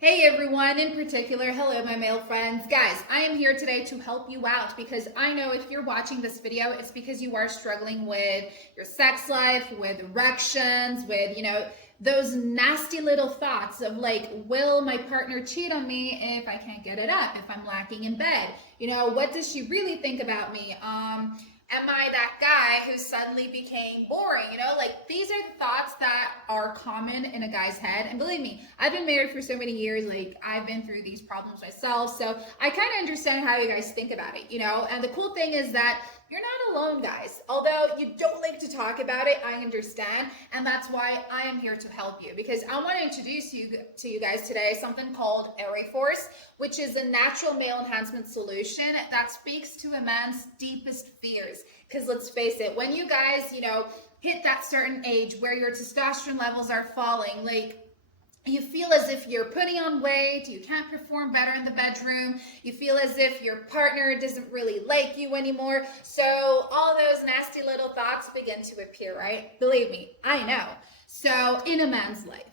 Hey everyone, in particular, hello my male friends. Guys, I am here today to help you out because I know if you're watching this video, it's because you are struggling with your sex life, with erections, with, those nasty little thoughts of like, will my partner cheat on me if I can't get it up, if I'm lacking in bed? What does she really think about me? Am I that guy who suddenly became boring? These are thoughts that are common in a guy's head. And believe me, I've been married for so many years. Like, I've been through these problems myself. So I kind of understand how you guys think about it, And the cool thing is that you're not alone, guys. Although you don't like to talk about it, I understand. And that's why I am here to help you, because I want to introduce you to you guys today something called Ereforce, which is a natural male enhancement solution that speaks to a man's deepest fears. Because let's face it, when you guys, hit that certain age where your testosterone levels are falling, like, you feel as if you're putting on weight, you can't perform better in the bedroom, you feel as if your partner doesn't really like you anymore. So all those nasty little thoughts begin to appear, right? Believe me, I know. So in a man's life,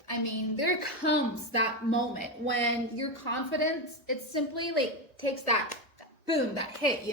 there comes that moment when your confidence, it simply like takes that boom, that hit,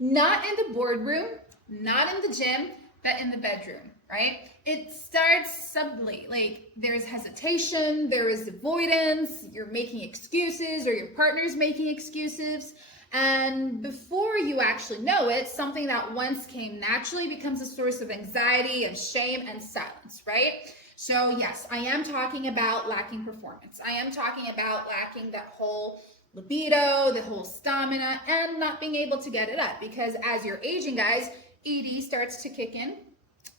Not in the boardroom, not in the gym, but in the bedroom, right? It starts subtly, like there's hesitation, there is avoidance, you're making excuses or your partner's making excuses. And before you actually know it, something that once came naturally becomes a source of anxiety, of shame, and silence, right? So yes, I am talking about lacking performance. I am talking about lacking that whole libido, the whole stamina, and not being able to get it up. Because as you're aging, guys, ED starts to kick in.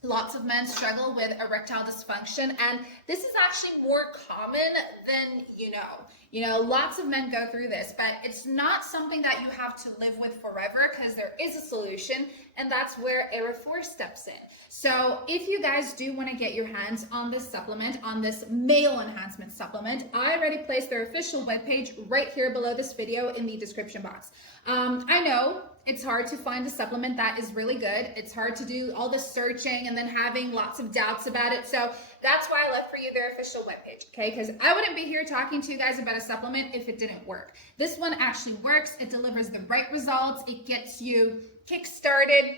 Lots of men struggle with erectile dysfunction, and this is actually more common than you know. Lots of men go through this, but it's not something that you have to live with forever, because there is a solution, and that's where Ereforce steps in. So if you guys do want to get your hands on this supplement, on this male enhancement supplement, I already placed their official webpage right here below this video in the description box. I know it's hard to find a supplement that is really good. It's hard to do all the searching and then having lots of doubts about it. So that's why I left for you their official webpage, okay? Because I wouldn't be here talking to you guys about a supplement if it didn't work. This one actually works. It delivers the right results. It gets you kick-started,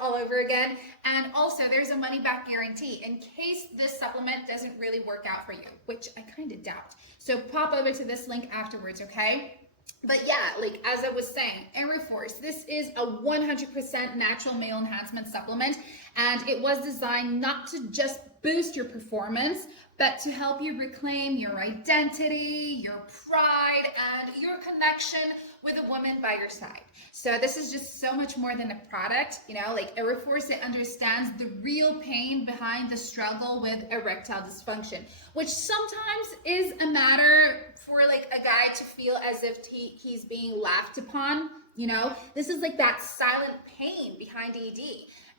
all over again. And also there's a money-back guarantee in case this supplement doesn't really work out for you, which I kind of doubt. So pop over to this link afterwards, okay? But yeah, like as I was saying, Ereforce, this is a 100% natural male enhancement supplement, and it was designed not to just boost your performance, but to help you reclaim your identity, your pride, and your connection with a woman by your side. So this is just so much more than a product, like Ereforce, it understands the real pain behind the struggle with erectile dysfunction, which sometimes is a matter for like a guy to feel as if he's being laughed upon. This is like that silent pain behind ED.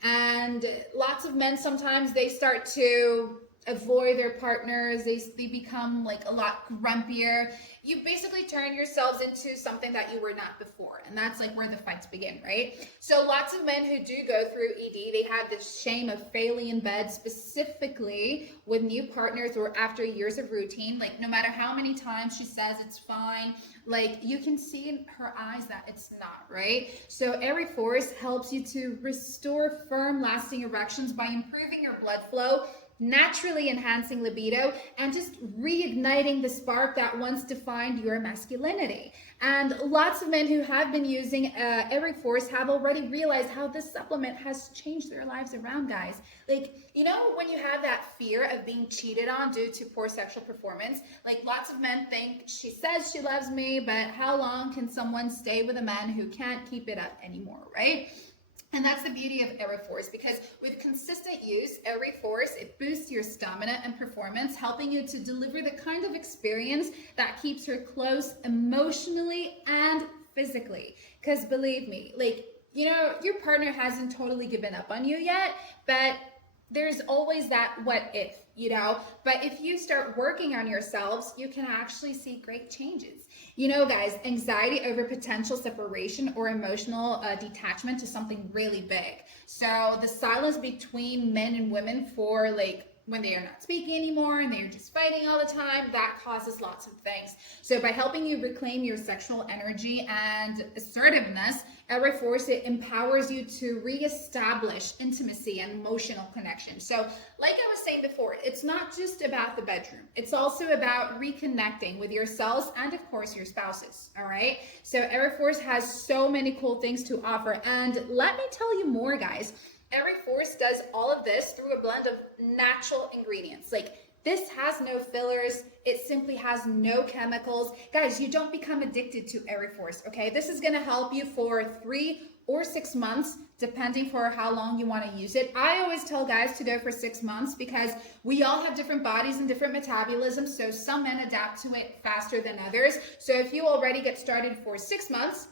And lots of men, sometimes they start to avoid their partners. They become like a lot grumpier. You basically turn yourselves into something that you were not before. And that's like where the fights begin, right? So lots of men who do go through ED, they have this shame of failing in bed, specifically with new partners or after years of routine. Like no matter how many times she says it's fine, like you can see in her eyes that it's not, right? So Ereforce helps you to restore firm, lasting erections by improving your blood flow, naturally enhancing libido, and just reigniting the spark that once defined your masculinity. And lots of men who have been using Ereforce have already realized how this supplement has changed their lives around, guys. Like, when you have that fear of being cheated on due to poor sexual performance, like lots of men think, she says she loves me, but how long can someone stay with a man who can't keep it up anymore, right? And that's the beauty of Ereforce, because with consistent use, Ereforce, it boosts your stamina and performance, helping you to deliver the kind of experience that keeps her close emotionally and physically. Because believe me, like, your partner hasn't totally given up on you yet, but there's always that what if, but if you start working on yourselves, you can actually see great changes. Guys, anxiety over potential separation or emotional detachment is something really big. So the silence between men and women for like when they are not speaking anymore and they're just fighting all the time, that causes lots of things. So by helping you reclaim your sexual energy and assertiveness, Ereforce, it empowers you to reestablish intimacy and emotional connection. So like I was saying before, it's not just about the bedroom. It's also about reconnecting with yourselves and of course your spouses, all right? So Ereforce has so many cool things to offer. And let me tell you more, guys. Ereforce does all of this through a blend of natural ingredients. Like, this has no fillers. It simply has no chemicals. Guys, you don't become addicted to Ereforce, okay? This is gonna help you for 3 or 6 months, depending for how long you wanna use it. I always tell guys to go for 6 months because we all have different bodies and different metabolisms, so some men adapt to it faster than others. So if you already get started for 6 months,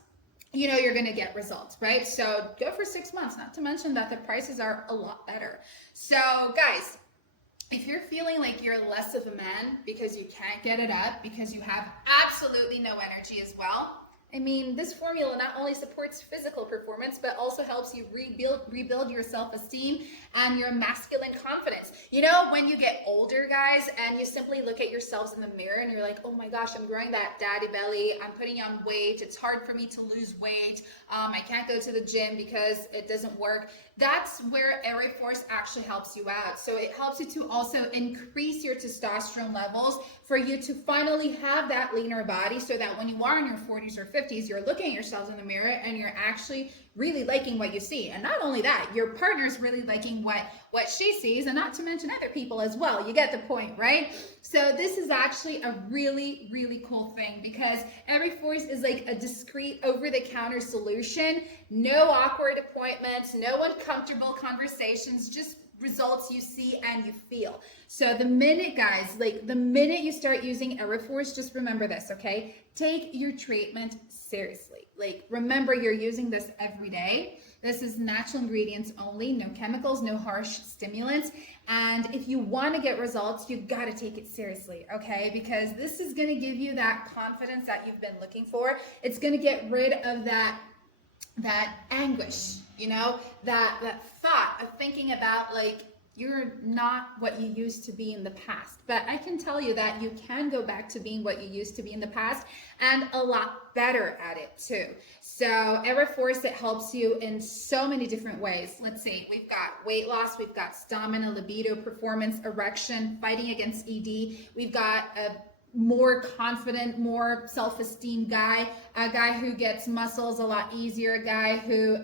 you know you're gonna get results, right? So go for 6 months, not to mention that the prices are a lot better. So guys, if you're feeling like you're less of a man because you can't get it up, because you have absolutely no energy as well, I mean, this formula not only supports physical performance, but also helps you rebuild your self-esteem and your masculine confidence. You know, when you get older, guys, and you simply look at yourselves in the mirror and you're like, oh my gosh, I'm growing that daddy belly, I'm putting on weight, it's hard for me to lose weight, I can't go to the gym because it doesn't work. That's where Ereforce actually helps you out. So it helps you to also increase your testosterone levels for you to finally have that leaner body, so that when you are in your 40s or 50s, you're looking at yourselves in the mirror and you're actually really liking what you see. And not only that, your partner's really liking what she sees, and not to mention other people as well. You get the point, right? So this is actually a really, really cool thing, because Ereforce is like a discreet over-the-counter solution. No awkward appointments, no uncomfortable conversations, just results you see and you feel. So the minute, guys, like the minute you start using Ereforce, just remember this, okay? Take your treatment seriously. Like, remember, you're using this every day. This is natural ingredients only, no chemicals, no harsh stimulants. And if you want to get results, you got to take it seriously, okay? Because this is going to give you that confidence that you've been looking for. It's going to get rid of that anguish, you know, that thought of thinking about like you're not what you used to be in the past. But I can tell you that you can go back to being what you used to be in the past, and a lot better at it too. So Ereforce, it helps you in so many different ways. Let's see, we've got weight loss, we've got stamina, libido, performance, erection, fighting against ED. We've got a more confident, more self-esteem guy, a guy who gets muscles a lot easier, a guy who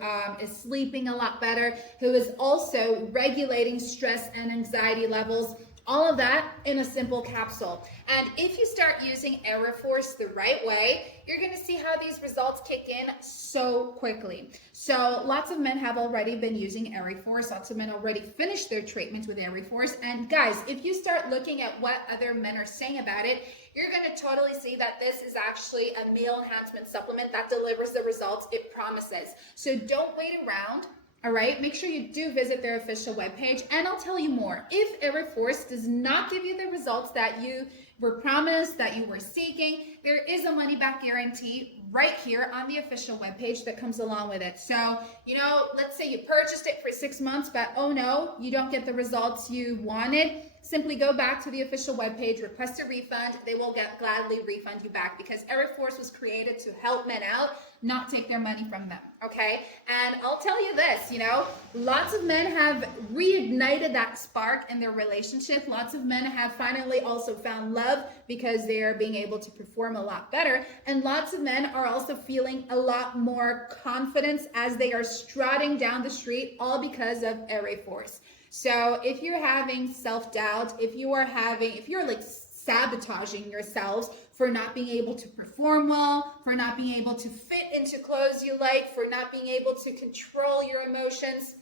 is sleeping a lot better, who is also regulating stress and anxiety levels, all of that in a simple capsule. And if you start using Ereforce the right way, you're gonna see how these results kick in so quickly. So lots of men have already been using Ereforce. Lots of men already finished their treatments with Ereforce. And guys, if you start looking at what other men are saying about it, you're gonna totally see that this is actually a male enhancement supplement that delivers the results it promises. So don't wait around. All right, make sure you do visit their official webpage, and I'll tell you more. If Ereforce does not give you the results that you were promised, that you were seeking, there is a money-back guarantee right here on the official webpage that comes along with it. So, you know, let's say you purchased it for 6 months, but oh no, you don't get the results you wanted. Simply go back to the official webpage, request a refund. They will gladly refund you back, because Ereforce was created to help men out, not take their money from them, okay? And I'll tell you this, you know, lots of men have reignited that spark in their relationship. Lots of men have finally also found love because they are being able to perform a lot better. And lots of men are also feeling a lot more confidence as they are strutting down the street, all because of Ereforce. So if you're having self-doubt, if you're like sabotaging yourselves for not being able to perform well, for not being able to fit into clothes you like, for not being able to control your emotions,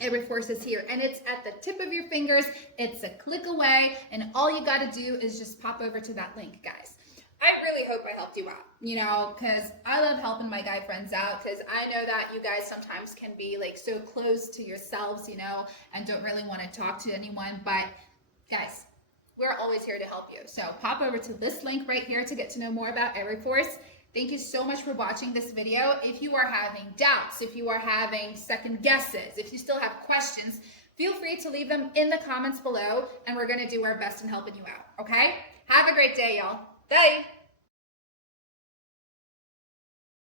Ereforce is here, and it's at the tip of your fingers. It's a click away, and all you got to do is just pop over to that link, guys. I really hope I helped you out, you know, because I love helping my guy friends out, because I know that you guys sometimes can be like so close to yourselves, you know, and don't really want to talk to anyone. But guys, we're always here to help you. So pop over to this link right here to get to know more about Ereforce. Thank you so much for watching this video. If you are having doubts, if you are having second guesses, if you still have questions, feel free to leave them in the comments below, and we're going to do our best in helping you out, okay? Have a great day, y'all. Bye.